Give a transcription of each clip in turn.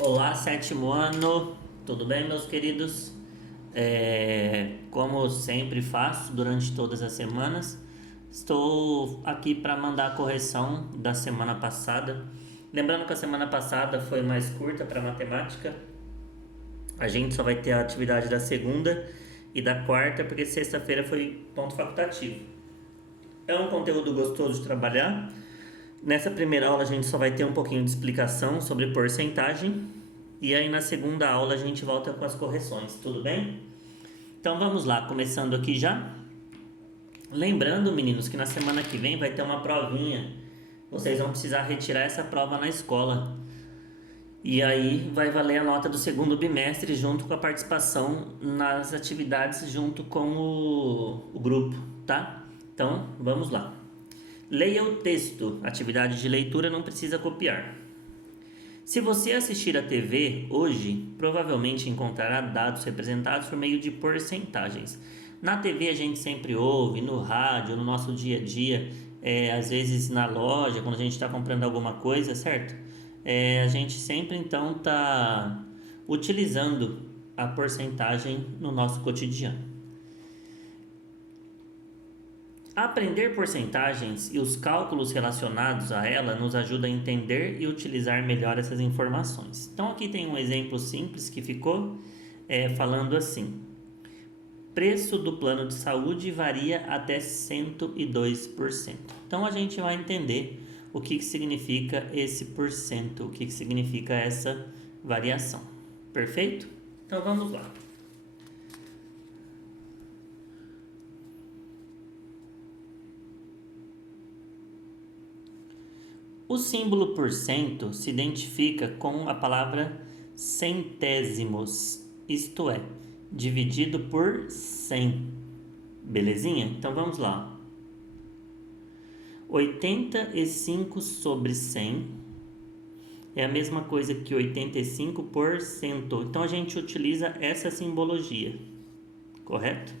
Olá, sétimo ano, tudo bem, meus queridos? Como sempre faço durante todas as semanas, estou aqui para mandar a correção da semana passada. Lembrando que a semana passada foi mais curta para matemática, a gente só vai ter a atividade da segunda e da quarta, porque sexta-feira foi ponto facultativo. É um conteúdo gostoso de trabalhar. Nessa primeira aula a gente só vai ter um pouquinho de explicação sobre porcentagem e aí na segunda aula a gente volta com as correções, tudo bem? Então vamos lá, começando aqui já. Lembrando, meninos, que na semana que vem vai ter uma provinha. Vocês vão precisar retirar essa prova na escola. E aí vai valer a nota do segundo bimestre junto com a participação nas atividades junto com o grupo, tá? Então vamos lá. Leia o texto. Atividade de leitura não precisa copiar. Se você assistir a TV hoje, provavelmente encontrará dados representados por meio de porcentagens. Na TV a gente sempre ouve, no rádio, no nosso dia a dia, às vezes na loja, quando a gente está comprando alguma coisa, certo? A gente sempre então está utilizando a porcentagem no nosso cotidiano. Aprender porcentagens e os cálculos relacionados a ela nos ajuda a entender e utilizar melhor essas informações. Então aqui tem um exemplo simples que ficou falando assim: preço do plano de saúde varia até 102%. Então a gente vai entender o que significa esse porcento, o que significa essa variação. Perfeito? Então vamos lá. O símbolo por cento se identifica com a palavra centésimos, isto é, dividido por 100. Belezinha? Então vamos lá. 85 sobre 100 é a mesma coisa que 85%. Então a gente utiliza essa simbologia, correto?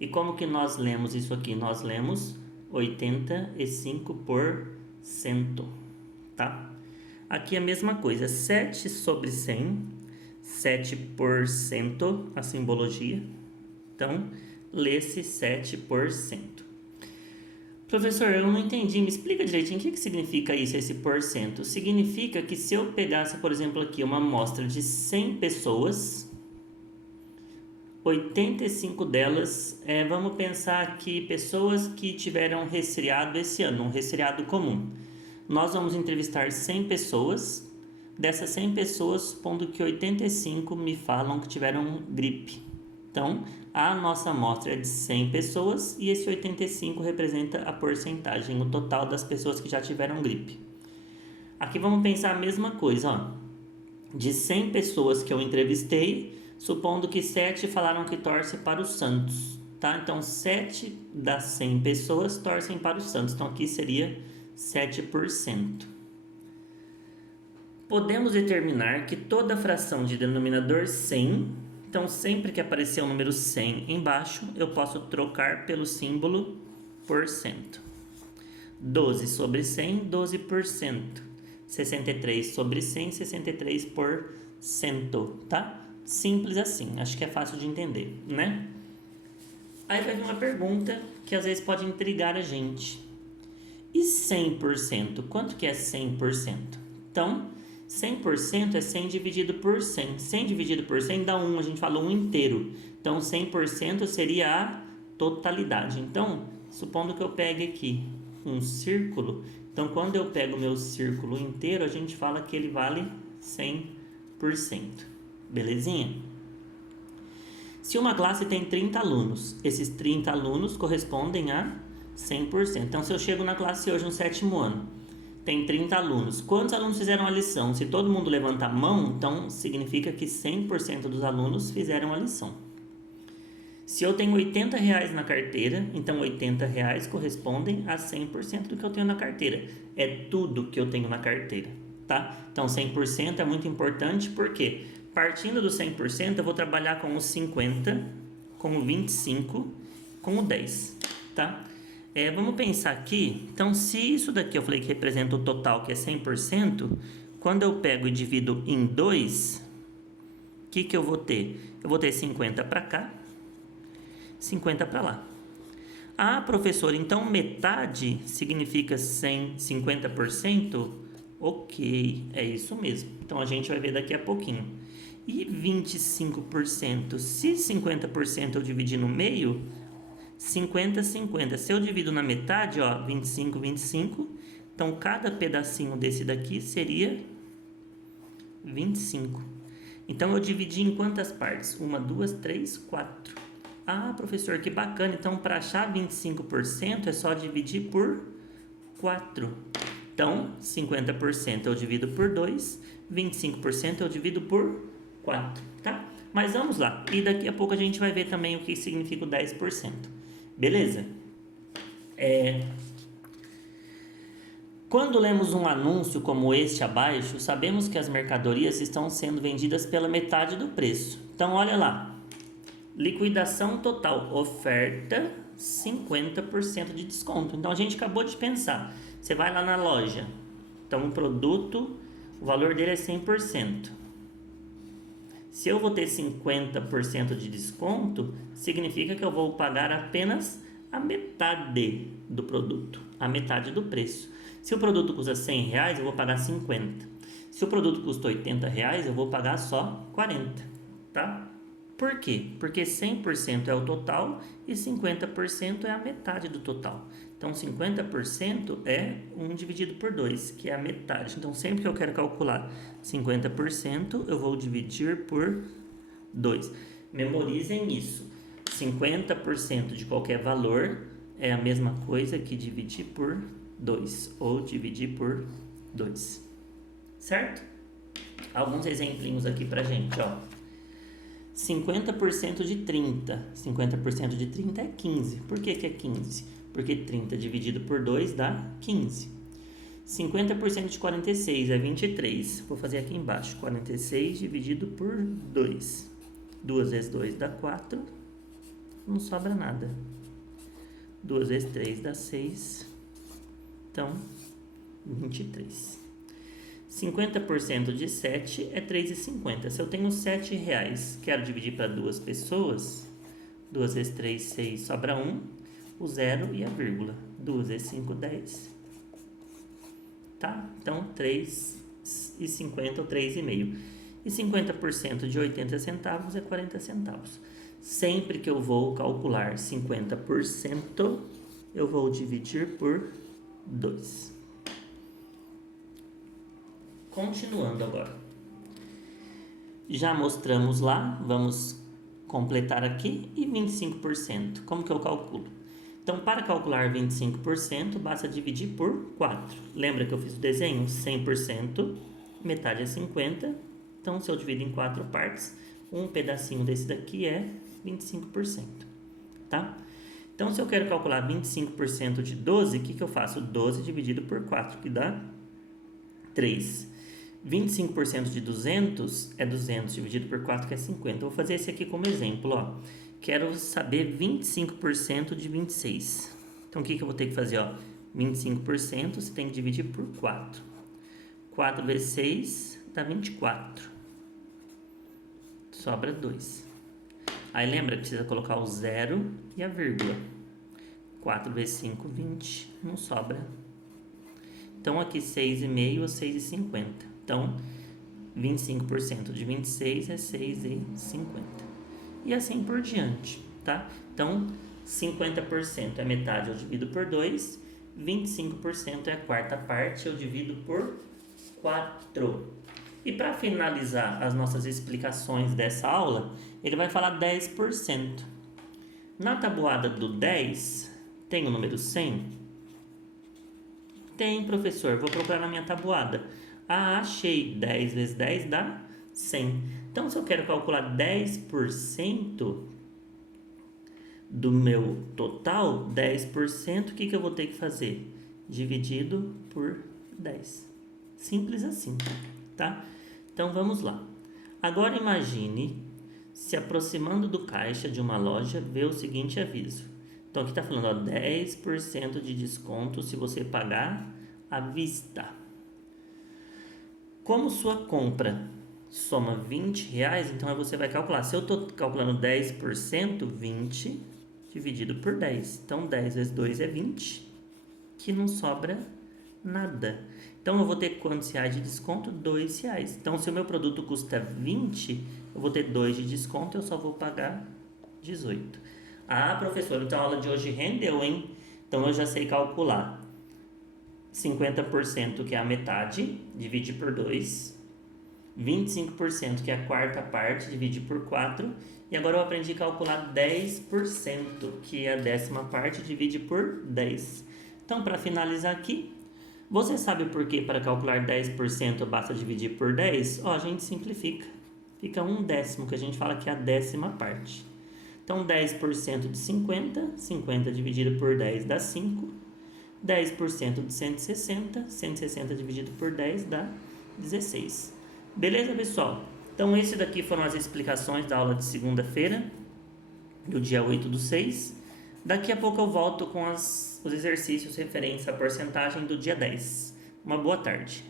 E como que nós lemos isso aqui? Nós lemos 85%, tá? Aqui a mesma coisa, 7 sobre 100, 7%, a simbologia. Então, lê-se 7%. Professor, eu não entendi, me explica direitinho o que significa isso, esse porcento. Significa que se eu pegasse, por exemplo, aqui uma amostra de 100 pessoas, 85 delas, vamos pensar aqui, pessoas que tiveram resfriado esse ano, um resfriado comum. Nós vamos entrevistar 100 pessoas, dessas 100 pessoas, supondo que 85 me falam que tiveram gripe. Então, a nossa amostra é de 100 pessoas e esse 85 representa a porcentagem, o total das pessoas que já tiveram gripe. Aqui vamos pensar a mesma coisa, ó. De 100 pessoas que eu entrevistei, supondo que 7 falaram que torce para o Santos, tá? Então 7 das 100 pessoas torcem para o Santos, então aqui seria 7%. Podemos determinar que toda fração de denominador 100, então sempre que aparecer o número 100 embaixo, eu posso trocar pelo símbolo porcento. 12 sobre 100, 12%. 63 sobre 100, 63%, tá? Simples assim, acho que é fácil de entender, né? Aí vai vir uma pergunta que às vezes pode intrigar a gente. E 100%? Quanto que é 100%? Então, 100% é 100 dividido por 100. 100 dividido por 100 dá 1, a gente fala 1 inteiro. Então, 100% seria a totalidade. Então, supondo que eu pegue aqui um círculo, então quando eu pego o meu círculo inteiro, a gente fala que ele vale 100%. Belezinha? Se uma classe tem 30 alunos, esses 30 alunos correspondem a 100%. Então, se eu chego na classe hoje, no sétimo ano, tem 30 alunos. Quantos alunos fizeram a lição? Se todo mundo levanta a mão, então significa que 100% dos alunos fizeram a lição. Se eu tenho R$ 80 na carteira, então R$ 80 correspondem a 100% do que eu tenho na carteira. É tudo que eu tenho na carteira, tá? Então 100% é muito importante porque partindo do 100% eu vou trabalhar com o 50, com o 25, com o 10, tá? Vamos pensar aqui, então se isso daqui eu falei que representa o total, que é 100%, Quando eu pego e divido em 2, o que eu vou ter? Eu vou ter 50 para cá, 50 para lá. Ah, professor, então metade significa 50%? Ok, é isso mesmo. Então a gente vai ver daqui a pouquinho. E 25%? Se 50% eu dividir no meio, 50, 50. Se eu divido na metade, ó, 25, 25. Então cada pedacinho desse daqui seria 25. Então eu dividi em quantas partes? 1, 2, 3, 4. Ah, professor, que bacana. Então para achar 25% é só dividir por 4. Então 50% eu divido por 2, 25% eu divido por 4, tá? Mas vamos lá. E daqui a pouco a gente vai ver também o que significa o 10%. Beleza? Quando lemos um anúncio como este abaixo, sabemos que as mercadorias estão sendo vendidas pela metade do preço. Então, olha lá. Liquidação total. Oferta 50% de desconto. Então, a gente acabou de pensar. Você vai lá na loja. Então, um produto, o valor dele é 100%. Se eu vou ter 50% de desconto, significa que eu vou pagar apenas a metade do produto, a metade do preço. Se o produto custa R$100, eu vou pagar 50. Se o produto custa R$80, eu vou pagar só 40, tá? Por quê? Porque 100% é o total e 50% é a metade do total. Então, 50% é 1 dividido por 2, que é a metade. Então, sempre que eu quero calcular 50%, eu vou dividir por 2. Memorizem isso. 50% de qualquer valor é a mesma coisa que dividir por 2, ou dividir por 2. Certo? Alguns exemplinhos aqui pra gente, ó. 50% de 30. 50% de 30 é 15. Por que é 15? Porque 30 dividido por 2 dá 15. 50% de 46 é 23. Vou fazer aqui embaixo. 46 dividido por 2. 2 vezes 2 dá 4. Não sobra nada. 2 vezes 3 dá 6. Então, 23. 50% de 7 é R$3,50. Se eu tenho R$7, quero dividir para duas pessoas, 2 vezes 3, 6, sobra 1, o 0 e a vírgula. 2 vezes 5, 10. Tá? Então, R$3,50 ou 3,5. E 50% de 80 centavos é 40 centavos. Sempre que eu vou calcular 50%, eu vou dividir por 2. Continuando agora. Já mostramos lá, vamos completar aqui, e 25%. Como que eu calculo? Então, para calcular 25%, basta dividir por 4. Lembra que eu fiz o desenho? 100%, metade é 50. Então, se eu divido em 4 partes, um pedacinho desse daqui é 25%. Tá? Então, se eu quero calcular 25% de 12, o que eu faço? 12 dividido por 4, que dá 3. 25% de 200 é 200 dividido por 4, que é 50. Vou fazer esse aqui como exemplo, ó. Quero saber 25% de 26. Então, o que eu vou ter que fazer, ó? 25% você tem que dividir por 4. 4 vezes 6 dá 24. Sobra 2. Aí lembra que precisa colocar o 0 e a vírgula. 4 vezes 5, 20. Não sobra. Então, aqui 6,5 ou 6,50. Então, 25% de 26 é 6,50. E assim por diante, tá? Então, 50% é metade, eu divido por 2. 25% é a quarta parte, eu divido por 4. E para finalizar as nossas explicações dessa aula, ele vai falar 10%. Na tabuada do 10, tem o número 100? Tem, professor. Vou procurar na minha tabuada. Ah, achei. 10 vezes 10 dá 100. Então, se eu quero calcular 10% do meu total, 10%, o que eu vou ter que fazer? Dividido por 10. Simples assim, tá? Então, vamos lá. Agora, imagine se aproximando do caixa de uma loja, vê o seguinte aviso. Então, aqui está falando, ó, 10% de desconto se você pagar à vista. Como sua compra soma R$20, então você vai calcular. Se eu estou calculando 10%, 20 dividido por 10. Então 10 vezes 2 é 20, que não sobra nada. Então eu vou ter quantos reais de desconto? R$2. Então se o meu produto custa 20, eu vou ter 2 de desconto, eu só vou pagar 18. Ah, professor, então a aula de hoje rendeu, hein? Então eu já sei calcular 50%, que é a metade, divide por 2. 25%, que é a quarta parte, divide por 4. E agora eu aprendi a calcular 10%, que é a décima parte, divide por 10. Então, para finalizar aqui, você sabe por que para calcular 10% basta dividir por 10? Ó, a gente simplifica. Fica 1/10, que a gente fala que é a décima parte. Então, 10% de 50, 50 dividido por 10 dá 5. 10% de 160, 160 dividido por 10 dá 16. Beleza, pessoal? Então, esse daqui foram as explicações da aula de segunda-feira, do dia 8/6. Daqui a pouco eu volto com os exercícios referentes à porcentagem do dia 10. Uma boa tarde.